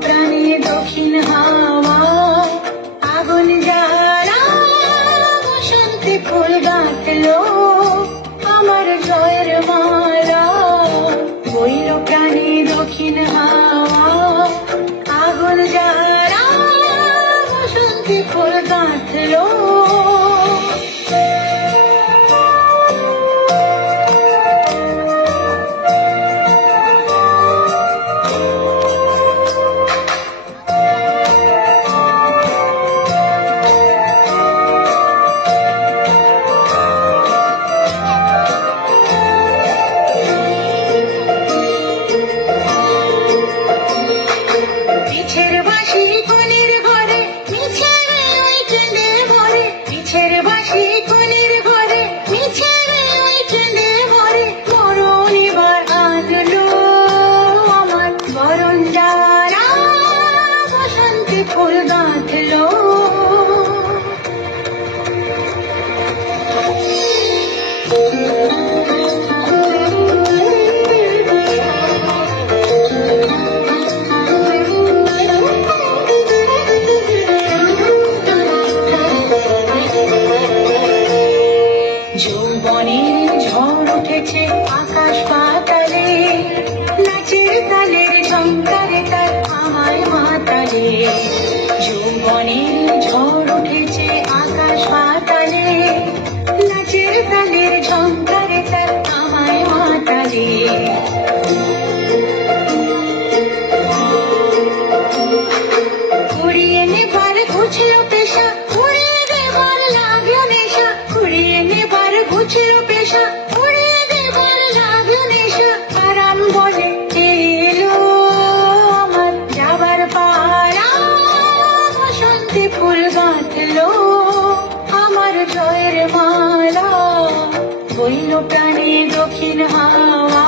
প্রাণী দক্ষিণ হাওয়া আগুন জ্বালা বসন্তে ফুল গাঁথলো আমার জয়ের মালা। বইল প্রাণী দক্ষিণ হাওয়া আগুন জ্বালা বসন্তে ফুল গাঁথলো। ফুল গাঁথলো যৌবনের ঝড় উঠেছে আকাশ পাতালে নাচের তালের ঝংকারে তার আমায় মাতালে। যৌবনের ঝড় উঠেছে আকাশ পাতালে নাচের তালের ঝংকারে তার আমায় মাতালে। কুড়িয়ে নেবার ঘুচলো পেশা উড়িয়ে দেবার লাগলো নেশা। কুড়িয়ে নেবার ঘুচলো পেশা উড়িয়ে দেবার লাগলো নেশা। আরাম বলে এলো আমার যাবার পালা বসন্তে ফুল গাঁথলো আমার জয়ের মালা। বইল প্রাণী দক্ষিণ হাওয়া